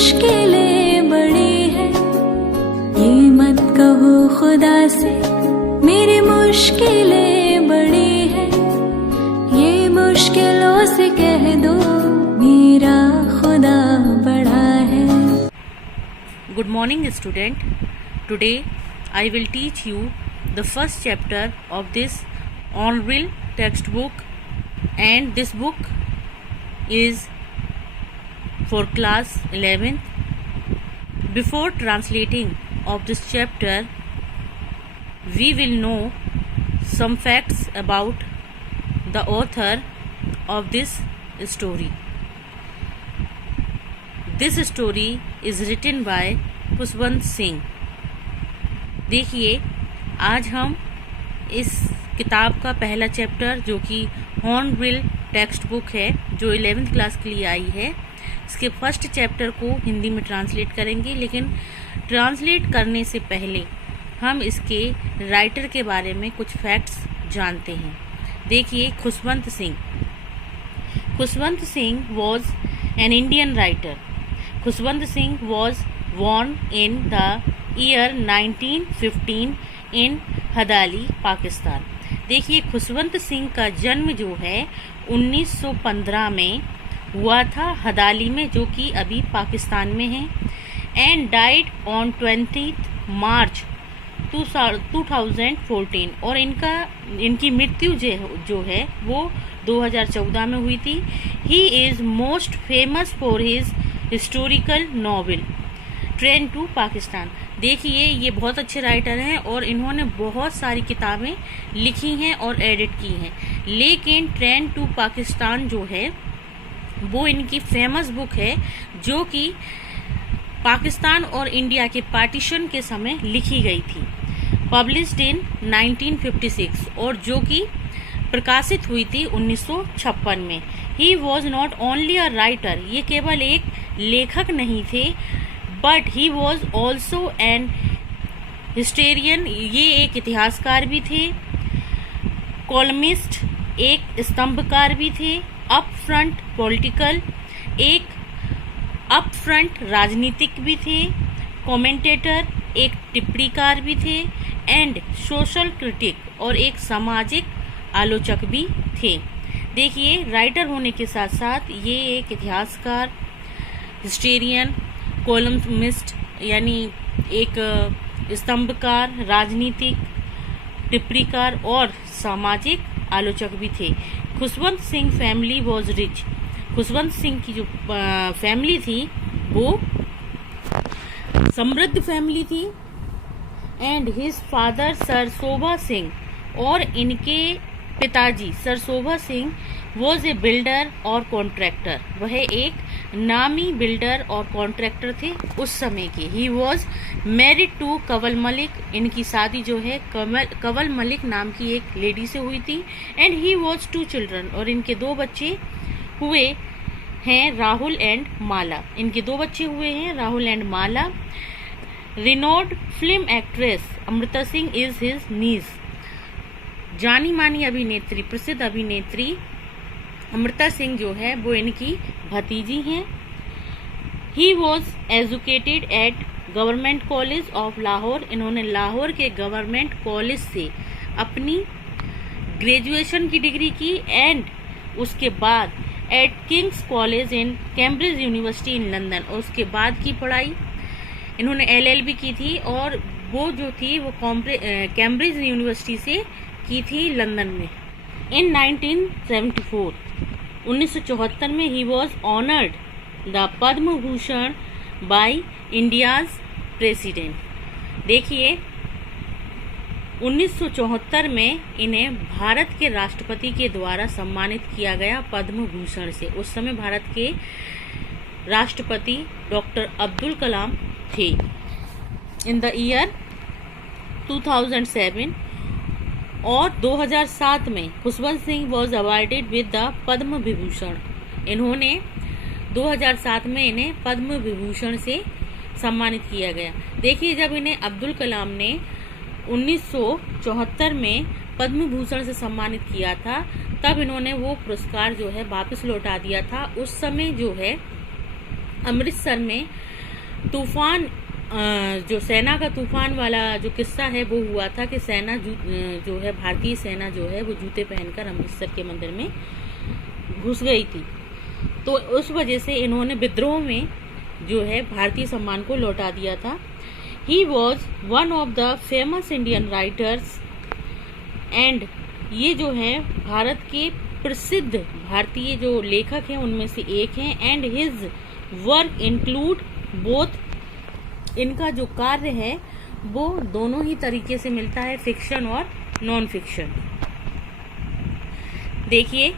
मुश्किलें बड़ी है, ये मत कहो खुदा से मेरी मुश्किलें बड़ी है, ये मुश्किलों से कह दो मेरा खुदा बड़ा है। Good morning student. Today I will teach you the first chapter of this Orwell textbook, and this book is for class 11th. Before translating of this chapter, we will know some facts about the author of this story. This story is written by Khushwant Singh. देखिए, आज हम इस किताब का पहला chapter जो कि hornbill text book है, जो 11th क्लास के लिए आई है, इसके फर्स्ट चैप्टर को हिंदी में ट्रांसलेट करेंगे। लेकिन ट्रांसलेट करने से पहले हम इसके राइटर के बारे में कुछ फैक्ट्स जानते हैं। देखिए, Khushwant Singh. Khushwant Singh was an Indian writer. Khushwant Singh was born in the year 1915 in Hadali, Pakistan. देखिए, खुशवंत सिंह का जन्म जो है 1915 में हुआ था हदाली में, जो कि अभी पाकिस्तान में है। एंड डाइड ऑन 20 मार्च 2014, और इनकी मृत्यु जो है वो 2014 में हुई थी। He is most famous for his historical novel Train to Pakistan. देखिए, ये बहुत अच्छे राइटर हैं और इन्होंने बहुत सारी किताबें लिखी हैं और एडिट की हैं, लेकिन ट्रेन टू पाकिस्तान जो है वो इनकी फेमस बुक है, जो कि पाकिस्तान और इंडिया के पार्टीशन के समय लिखी गई थी। पब्लिश्ड इन 1956, और जो कि प्रकाशित हुई थी 1956 में। He was not only a writer, ये केवल एक लेखक नहीं थे, but he was also an हिस्टेरियन, ये एक इतिहासकार भी थे। कॉलमिस्ट, एक स्तंभकार भी थे। अप फ्रंट पॉलिटिकल, एक अप फ्रंट राजनीतिक भी थे। कमेंटेटर, एक टिप्पणीकार भी थे। एंड सोशल क्रिटिक, और एक सामाजिक आलोचक भी थे। देखिए, राइटर होने के साथ साथ ये एक इतिहासकार, हिस्टेरियन, कॉलमिस्ट यानी एक स्तंभकार, राजनीतिक, टिप्पणीकार और सामाजिक आलोचक भी थे। Khushwant Singh family was rich. Khushwant Singh की जो फैमिली थी वो समृद्ध फैमिली थी। एंड हिज फादर सर शोभा सिंह, और इनके पिताजी sir Shobha Singh was a builder और कॉन्ट्रैक्टर। वह एक नामी बिल्डर और कॉन्ट्रैक्टर थे उस समय के। He was married to Kanwal Malik, इनकी शादी जो है कंवल मलिक नाम की एक लेडी से हुई थी। एंड ही वॉज 2 चिल्ड्रन, और इनके 2 बच्चे हुए हैं, राहुल एंड माला। इनके 2 बच्चे हुए हैं, Rahul and Mala. Renowned film actress Amrita Singh is his knees. जानी मानी अभिनेत्री, प्रसिद्ध अभिनेत्री अमृता सिंह जो है वो इनकी भतीजी हैं। He was educated eight government college of Lahore. इन्होंने लाहौर के गवर्नमेंट कॉलेज से अपनी ग्रेजुएशन की डिग्री की। एंड उसके बाद at King's College in Cambridge University in London, और उसके बाद की पढ़ाई इन्होंने LLB की थी, और वो जो थी वो कैम्ब्रिज यूनिवर्सिटी से की थी लंदन में। इन 1974, 1974 में he was honoured the Padma Bhushan by India's president. देखिए, 1974 में इन्हें भारत के राष्ट्रपति के द्वारा सम्मानित किया गया पद्म भूषण से। उस समय भारत के राष्ट्रपति डॉक्टर अब्दुल कलाम थे। इन द ईयर 2007 और 2007 में Khushwant Singh was awarded with the Padma Vibhushan. इन्होंने 2007 में इन्हें पद्म विभूषण से सम्मानित किया गया। देखिए, जब इन्हें अब्दुल कलाम ने 1974 में पद्म भूषण से सम्मानित किया था, तब इन्होंने वो पुरस्कार जो है वापस लौटा दिया था। उस समय जो है अमृतसर में तूफान, जो सेना का तूफान वाला जो किस्सा है वो हुआ था कि सेना जो है, भारतीय सेना जो है वो जूते पहनकर अमृतसर के मंदिर में घुस गई थी। तो उस वजह से इन्होंने विद्रोह में जो है भारतीय सम्मान को लौटा दिया था। He was one of the famous Indian writers and ये जो है भारत के प्रसिद्ध भारतीय जो लेखक हैं उनमें से एक हैं। And his work include both, इनका जो कार्य है वो दोनों ही तरीके से मिलता है, फिक्शन और नॉन फिक्शन। देखिए,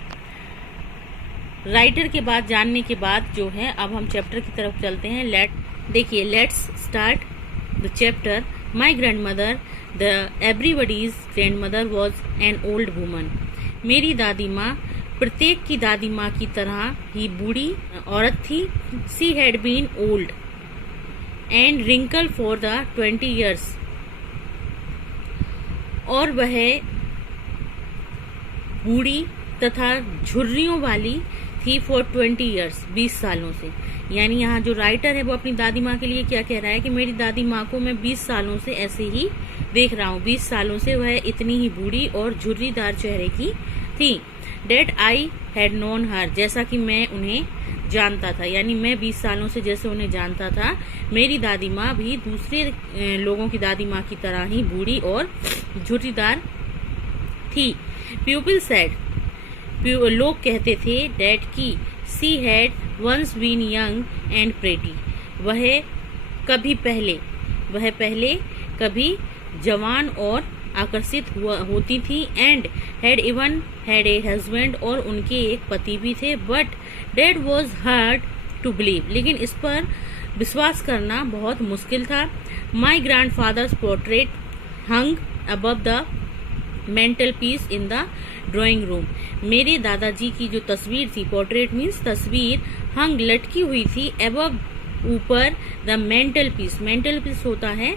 राइटर के बाद जानने के बाद जो है अब हम चैप्टर की तरफ चलते हैं। Let's start the chapter. My grand mother the everybody's grand mother was an old woman. मेरी दादी माँ प्रत्येक की दादी माँ की तरह ही बूढ़ी औरत थी। She had been old and wrinkle for the 20 years, और वह बूढ़ी तथा झुर्रियों वाली थी फॉर 20 years, 20 सालों से। यानी यहाँ जो राइटर है वो अपनी दादी माँ के लिए क्या कह रहा है कि मेरी दादी माँ को मैं 20 सालों से ऐसे ही देख रहा हूँ, 20 सालों से वह इतनी ही बूढ़ी और झुर्रीदार चेहरे की थी। That I had known her, जैसा कि मैं उन्हें जानता था, यानी मैं 20 सालों से जैसे उन्हें जानता था, मेरी दादी माँ भी दूसरे लोगों की दादी माँ की तरह ही बूढ़ी और झुर्रीदार थी। पीपल सेड, लोग कहते थे, डैड की she had once been young and pretty, वह पहले कभी जवान और आकर्षित होती थी। And had even had a husband, और उनके एक पति भी थे। But that was hard to believe, लेकिन इस पर विश्वास करना बहुत मुश्किल था। My grandfather's portrait hung above the mantelpiece in the drawing room. मेरे दादाजी की जो तस्वीर थी, पोर्ट्रेट मीन्स तस्वीर, हंग लटकी हुई थी, अबव ऊपर, the mental peace, mental peace होता है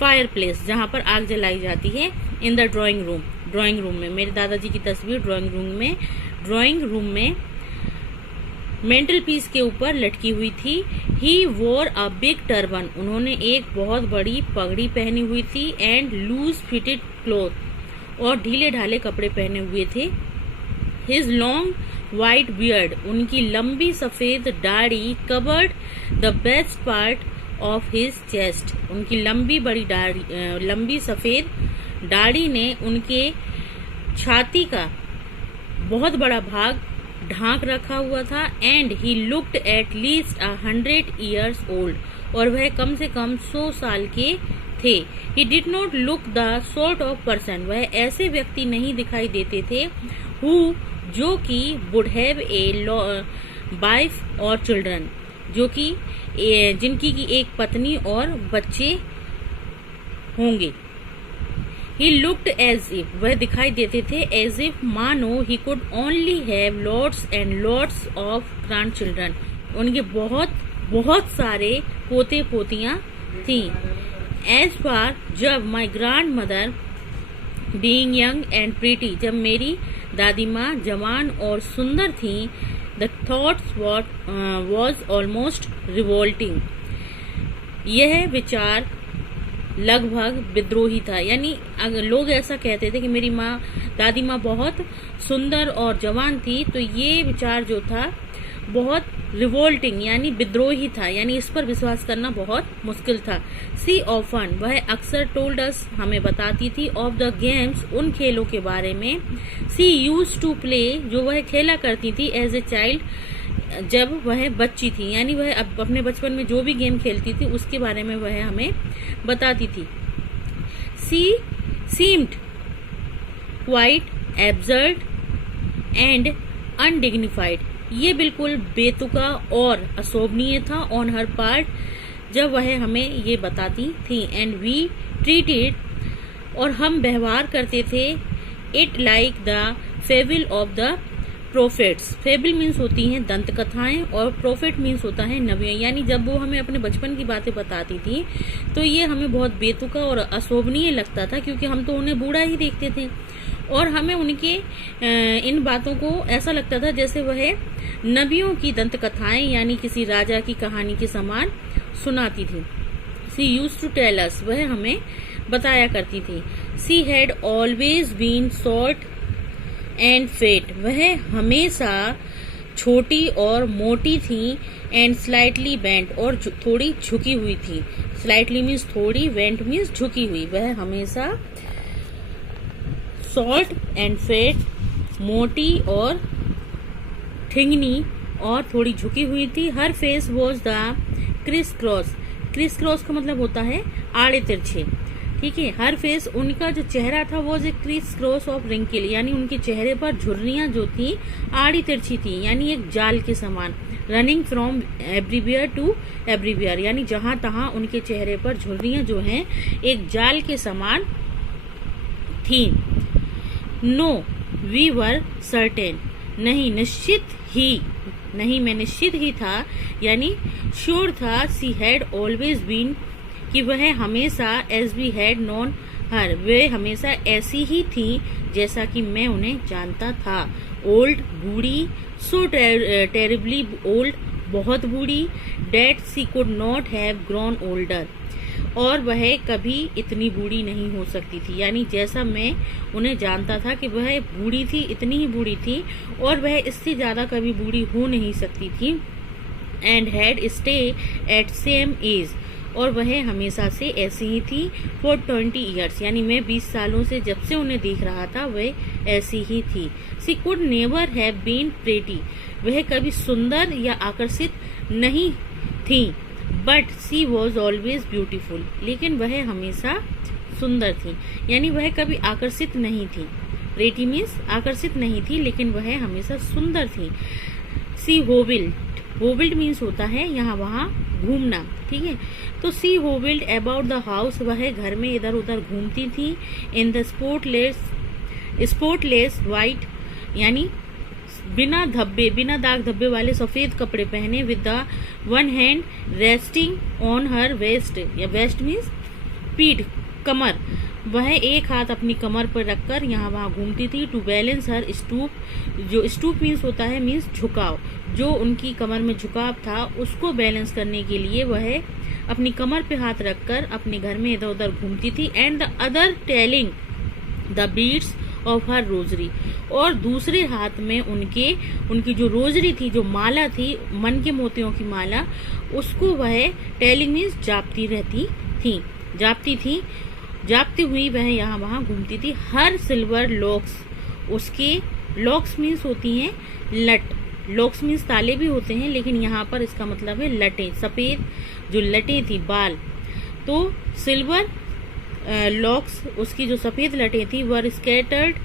फायर प्लेस जहाँ पर आग जलाई जाती है, इन द ड्राइंग रूम में मेरे दादाजी की तस्वीर ड्राइंग रूम में मेंटल पीस के ऊपर लटकी हुई थी। ही वोर अ बिग टर्बन, उन्होंने एक बहुत बड़ी पगड़ी पहनी हुई थी। एंड लूज फिटेड क्लोथ, और ढीले ढाले कपड़े पहने हुए थे। हिज लॉन्ग वाइट बियर्ड, उनकी लंबी सफेद दाढ़ी, covered the best part of his chest, उनकी लंबी सफेद दाढ़ी ने उनके छाती का बहुत बड़ा भाग ढांक रखा हुआ था। And he looked at least 100 years old, और वह कम से कम 100 साल के थे। He did not look the sort of person, वह ऐसे व्यक्ति नहीं दिखाई देते थे हु, जो कि वुड हैव ए वाइफ और चिल्ड्रन, जो कि जिनकी की एक पत्नी और बच्चे होंगे। ही लुक्ड एज इफ, वह दिखाई देते थे एज इफ मानो he could only have lots and lots of grand children, उनके बहुत सारे पोते पोतियां थी। एज फार, जब my grand mother being young and pretty, जब मेरी दादी माँ जवान और सुंदर थी, the thoughts was almost revolting, यह विचार लगभग विद्रोही था। यानी अगर लोग ऐसा कहते थे कि मेरी दादी माँ बहुत सुंदर और जवान थी, तो ये विचार जो था बहुत रिवोल्टिंग यानी विद्रोही था, यानी इस पर विश्वास करना बहुत मुश्किल था। सी ऑफन, वह अक्सर टोल्ड अस, हमें बताती थी, ऑफ द गेम्स, उन खेलों के बारे में। सी यूज टू प्ले, जो वह खेला करती थी, एज ए चाइल्ड, जब वह बच्ची थी, यानी वह अपने बचपन में जो भी गेम खेलती थी उसके बारे में वह हमें बताती थी। She seemed quite absurd and undignified, ये बिल्कुल बेतुका और अशोभनीय था ऑन हर पार्ट, जब वह हमें ये बताती थी। एंड वी ट्रीटेड, और हम व्यवहार करते थे, it like the fable of the prophets. Fable means होती हैं दंत कथाएं, और प्रोफेट मीन्स होता है नबियों। यानी जब वो हमें अपने बचपन की बातें बताती थी तो ये हमें बहुत बेतुका और अशोभनीय लगता था, क्योंकि हम तो उन्हें बूढ़ा ही देखते थे। और हमें उनके इन बातों को ऐसा लगता था जैसे वह नबियों की दंत कथाएं यानी किसी राजा की कहानी के समान सुनाती थी। She used to tell us, वह हमें बताया करती थी। She had always been short and fat, वह हमेशा छोटी और मोटी थी। एंड स्लाइटली बेंट, और थोड़ी झुकी हुई थी। स्लाइटली मीन्स थोड़ी, बेंट मीन्स झुकी हुई। वह हमेशा शॉर्ट एंड फेट, मोटी और ठिंगनी और थोड़ी झुकी हुई थी। Her face was the criss cross, criss cross का मतलब होता है आड़े तिरछे, ठीक है। हर फेस, उनका जो चेहरा था वो जो क्रिस क्रॉस ऑफ रिंकल, यानी उनके चेहरे पर झुर्रियां जो थी आड़ी तिरछी थी, यानी एक जाल के समान। Running from everywhere to everywhere, यानी जहां तहां उनके चेहरे पर झुर्रियां जो हैं एक जाल के समान थी। नो वी वर सर्टेन, नहीं निश्चित ही, नहीं मैं निश्चित ही था, यानी श्योर था। सी हैड ऑलवेज बीन, कि वह हमेशा, as we had known her, वे हमेशा ऐसी ही थी जैसा कि मैं उन्हें जानता था। ओल्ड, बूढ़ी, सो टेरिबली ओल्ड, बहुत बूढ़ी। That she could not have grown older, और वह कभी इतनी बूढ़ी नहीं हो सकती थी, यानी जैसा मैं उन्हें जानता था कि वह बूढ़ी थी, इतनी ही बूढ़ी थी, और वह इससे ज्यादा कभी बूढ़ी हो नहीं सकती थी। And had stay at same age, और वह हमेशा से ऐसी ही थी। फॉर 20 ईयर्स, यानी मैं 20 सालों से जब से उन्हें देख रहा था वह ऐसी ही थी। She could never have been pretty, वह कभी सुंदर या आकर्षित नहीं थी। But she was always beautiful, लेकिन वह हमेशा सुंदर थी, यानी वह कभी आकर्षित नहीं थी। प्रेटी मीन्स आकर्षित नहीं थी, लेकिन वह हमेशा सुंदर थी। सी होविल्ड, होविल्ड मीन्स होता है यहाँ वहाँ घूमना, ठीक है। तो सी होविल्ड अबाउट द हाउस, वह घर में इधर उधर घूमती थी। इन द स्पोर्टलेस वाइट, यानी बिना धब्बे, बिना दाग धब्बे वाले सफेद कपड़े पहने। With the one hand resting on her waist, या वेस्ट मीन्स पीठ, कमर, वह एक हाथ अपनी कमर पर रखकर यहाँ वहाँ घूमती थी। टू बैलेंस हर स्टूप, जो स्टूप मीन्स होता है मीन्स झुकाव, जो उनकी कमर में झुकाव था उसको बैलेंस करने के लिए वह अपनी कमर पे हाथ रखकर अपने घर में इधर उधर घूमती थी। And the other telling the beads of her rosary, और दूसरे हाथ में उनकी जो रोजरी थी, जो माला थी, मन के मोतियों की माला, उसको वह टेलिंग मीन्स जापती रहती थी, जापती थी, जापती हुई वह यहाँ वहाँ घूमती थी। हर सिल्वर लॉक्स, उसके लॉक्स मीन्स होती हैं लट, लॉक्स मीन्स ताले भी होते हैं, लेकिन यहाँ पर इसका मतलब है लटें, सफेद जो लटें थी, बाल। तो सिल्वर लॉक्स, उसकी जो सफेद लटें थी, वर स्कैटर्ड,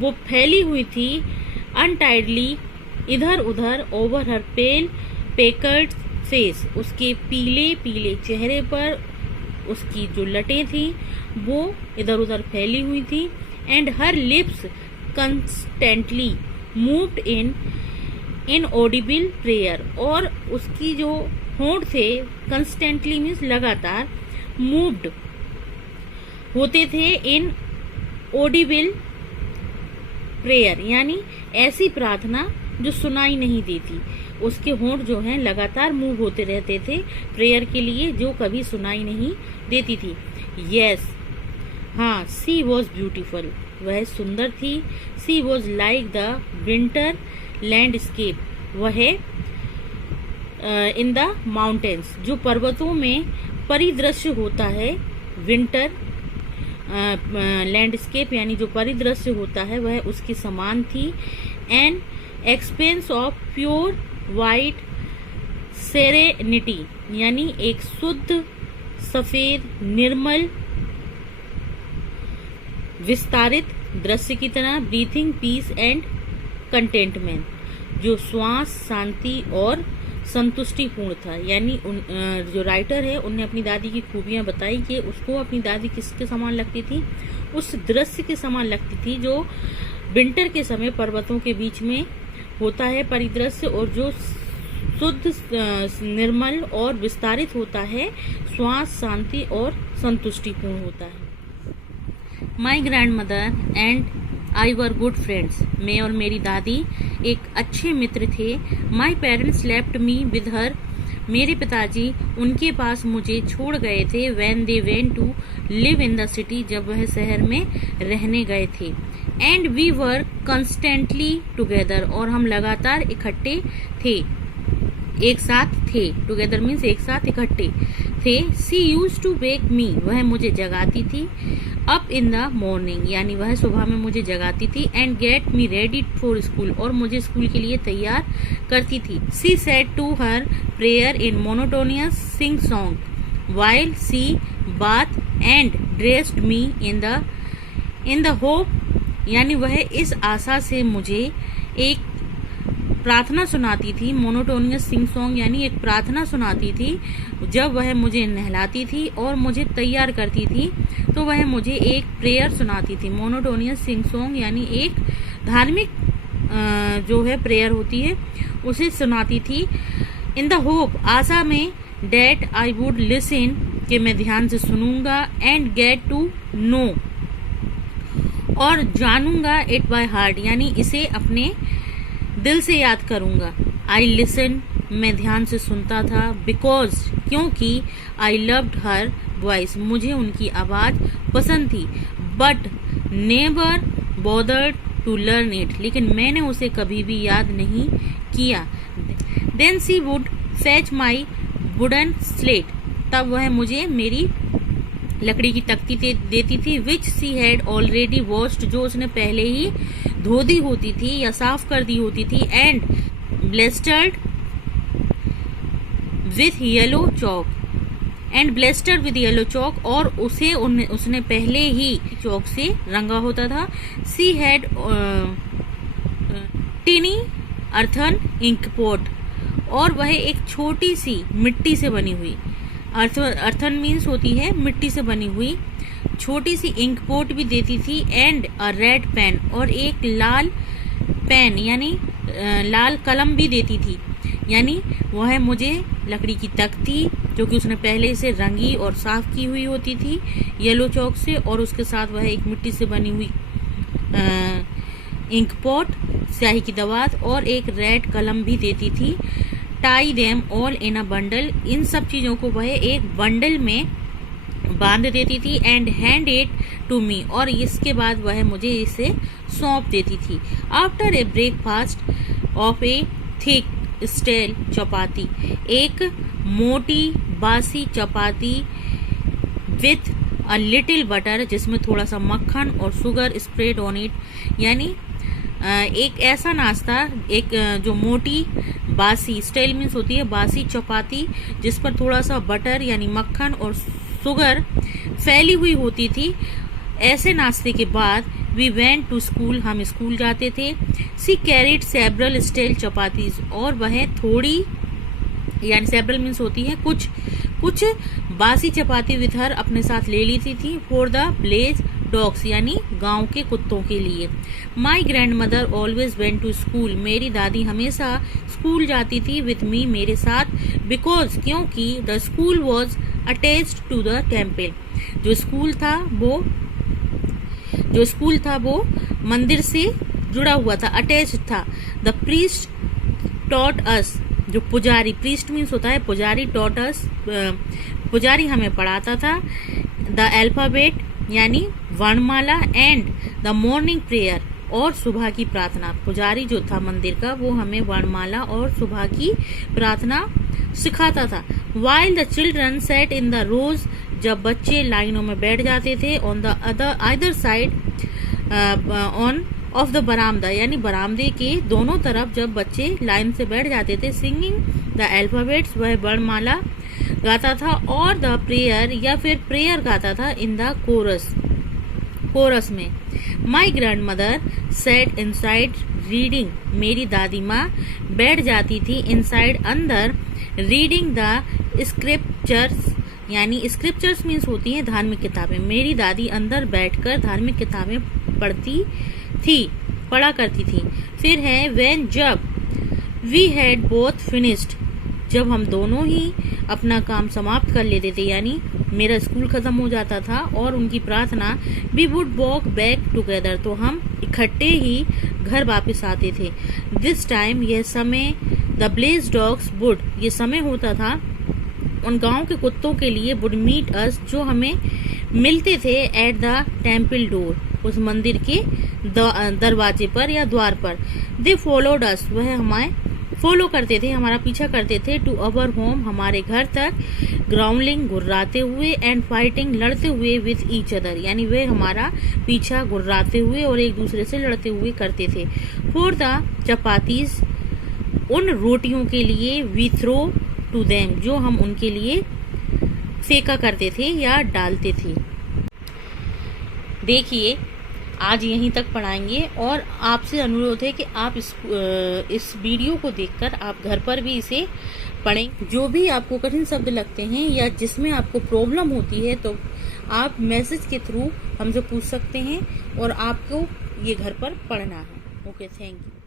वो फैली हुई थी, अनटाइडली, इधर उधर, ओवर हर पेल पेकर्ड फेस, उसके पीले पीले चेहरे पर उसकी जो लटें थी वो इधर उधर फैली हुई थी। And her lips constantly moved in Audible prayer, और उसकी जो होंठ थे कंस्टेंटली मीन्स लगातार, मूव्ड होते थे, इन ऑडिबल प्रेयर, यानी ऐसी प्रार्थना जो सुनाई नहीं देती। उसके होंठ जो हैं लगातार मूव होते रहते थे प्रेयर के लिए, जो कभी सुनाई नहीं देती थी। यस, हाँ, सी वॉज ब्यूटीफुल, वह सुंदर थी। She was like the winter landscape, वह इन द माउंटेन्स, जो पर्वतों में परिदृश्य होता है, विंटर लैंडस्केप यानी जो परिदृश्य होता है वह उसके समान थी। An expense of pure white serenity, यानी एक शुद्ध सफेद निर्मल विस्तारित दृश्य की तरह। ब्रीथिंग पीस एंड कंटेंटमेंट, जो श्वास शांति और संतुष्टिपूर्ण था, यानी जो राइटर है उन्हें अपनी दादी की खूबियां बताई कि उसको अपनी दादी किसके समान लगती थी, उस दृश्य के समान लगती थी जो विंटर के समय पर्वतों के बीच में होता है परिदृश्य, और जो शुद्ध निर्मल और विस्तारित होता है, श्वास शांति और संतुष्टिपूर्ण होता है। My grandmother and I were good friends, मैं और मेरी दादी एक अच्छे मित्र थे। My parents left me with her, मेरे पिताजी उनके पास मुझे छोड़ गए थे। When they went to live in the city, जब वह शहर में रहने गए थे। And we were constantly together, और हम लगातार इकट्ठे थे, एक साथ थे। टुगेदर मीन्स एक साथ इकट्ठे थे। सी यूज टू वेक मी, वह मुझे जगाती थी। अप इन द मॉर्निंग, यानी वह सुबह में मुझे जगाती थी। And get me ready for school, और मुझे स्कूल के लिए तैयार करती थी। She said to her prayer in monotonous sing song while she bath and dressed me in the hope, यानी वह इस आशा से मुझे एक प्रार्थना सुनाती थी। मोनोटोनियस सिंग सॉन्ग यानी एक प्रार्थना सुनाती थी। जब वह मुझे नहलाती थी और मुझे तैयार करती थी तो वह मुझे एक प्रेयर सुनाती थी। मोनोटोनियस सिंग सॉन्ग यानी एक धार्मिक जो है प्रेयर होती है उसे सुनाती थी। इन द होप, आशा में, डेट आई वुड लिसन, कि मैं ध्यान से सुनूंगा। एंड गेट टू नो, और जानूंगा। इट बाय हार्ट, यानी इसे अपने दिल से याद करूंगा। आई लिसन, मैं ध्यान से सुनता था। बिकॉज, क्योंकि आई लव्ड हर वॉइस, मुझे उनकी आवाज पसंद थी। But never bothered to learn it, लेकिन मैंने उसे कभी भी याद नहीं किया। Then she would fetch my wooden slate, तब वह मुझे मेरी लकड़ी की तख्ती देती थी। Which she had already washed, जो उसने पहले ही धो दी होती थी या साफ कर दी होती थी। And plastered with yellow chalk, and plastered with yellow chalk, और उसे उसने पहले ही चौक से रंगा होता था। She had tiny earthen ink pot, और वह एक छोटी सी मिट्टी से बनी हुई, अर्थन मीन्स होती है मिट्टी से बनी हुई, छोटी सी इंक पोट भी देती थी। एंड अ रेड पेन, और एक लाल पेन यानी लाल कलम भी देती थी। यानी वह मुझे लकड़ी की तख्ती, जो कि उसने पहले से रंगी और साफ की हुई होती थी येलो चौक से, और उसके साथ वह एक मिट्टी से बनी हुई इंक पॉट, स्याही की दवात, और एक रेड कलम भी देती थी। Tie them all in a bundle, इन सब चीजों को वह एक बंडल में बांध देती थी। And hand it to me, और इसके बाद वह मुझे इसे सौंप देती थी। After a breakfast of a thick stale chapati, एक मोटी बासी चपाती विथ अ लिटिल बटर, जिसमें थोड़ा सा मक्खन और शुगर स्प्रेड ऑन इट, यानी एक ऐसा नाश्ता, एक जो मोटी बासी, स्टेल मीन्स होती है बासी चपाती, जिस पर थोड़ा सा बटर यानी मक्खन और शुगर फैली हुई होती थी। ऐसे नाश्ते के बाद वी वेंट टू स्कूल, हम स्कूल जाते थे। सी कैरिड सेवरल स्टेल चपातीज, और वह थोड़ी यानी सेवरल मीन्स होती है कुछ बासी चपाती विथ हर अपने साथ ले लेती थी। फॉर द विलेज डॉग्स, यानी गांव के कुत्तों के लिए। My grandmother always went to school, मेरी दादी हमेशा स्कूल जाती थी विथ मी, मेरे साथ। बिकॉज, क्योंकि the school was attached to the temple, जो स्कूल था वो मंदिर से जुड़ा हुआ था, अटैच था। द प्रीस्ट टॉट अस, जो पुजारी, प्रीस्ट मीन्स होता है पुजारी, टॉट अस, पुजारी हमें पढ़ाता था। द अल्फाबेट यानी वर्णमाला, एंड द मॉर्निंग प्रेयर, और सुबह की प्रार्थना। पुजारी जो था मंदिर का वो हमें वर्णमाला और सुबह की प्रार्थना सिखाता था। While the children sat in the rows, जब बच्चे लाइनों में बैठ जाते थे। On the other side on of the verandah, यानी बरामदे के दोनों तरफ जब बच्चे लाइन से बैठ जाते थे। सिंगिंग द अल्फाबेट्स, वह वर्णमाला गाता था, और द प्रेयर या फिर प्रेयर गाता था इन द कोरस में। My grand mother said inside reading, मेरी दादी माँ बैठ जाती थी इनसाइड अंदर, रीडिंग द स्क्रिप्चर्स, यानी स्क्रिप्चर्स मीन्स होती हैं धार्मिक किताबें। मेरी दादी अंदर बैठकर धार्मिक किताबें पढ़ा करती थी। फिर है व्हेन, जब वी हैड बोथ फिनिश्ड जब हम दोनों ही अपना काम समाप्त कर लेते थे, यानी मेरा स्कूल खत्म हो जाता था और उनकी प्रार्थना, we would walk back together, तो हम इकट्ठे ही घर वापस आते थे। दिस टाइम, यह समय, द ब्लेज डॉग्स वुड, ये समय होता था उन गांव के कुत्तों के लिए, वुड मीट अस, जो हमें मिलते थे, एट द टेम्पल डोर, उस मंदिर के दरवाजे पर या द्वार पर। दे फॉलोड अस, वह हमें फॉलो करते थे, हमारा पीछा करते थे, टू अवर होम, हमारे घर तक, ग्राउंडलिंग, गुर्राते हुए, एंड फाइटिंग, लड़ते हुए, विथ ईच अदर, यानी वे हमारा पीछा गुर्राते हुए और एक दूसरे से लड़ते हुए करते थे। फॉर द चपातीज, उन रोटियों के लिए, वी थ्रो टू देम, जो हम उनके लिए फेंका करते थे या डालते थे। देखिए, आज यहीं तक पढ़ाएंगे और आपसे अनुरोध है कि आप इस वीडियो को देखकर आप घर पर भी इसे पढ़ें। जो भी आपको कठिन शब्द लगते हैं या जिसमें आपको प्रॉब्लम होती है, तो आप मैसेज के थ्रू हमसे पूछ सकते हैं और आपको ये घर पर पढ़ना है। Okay, thank you.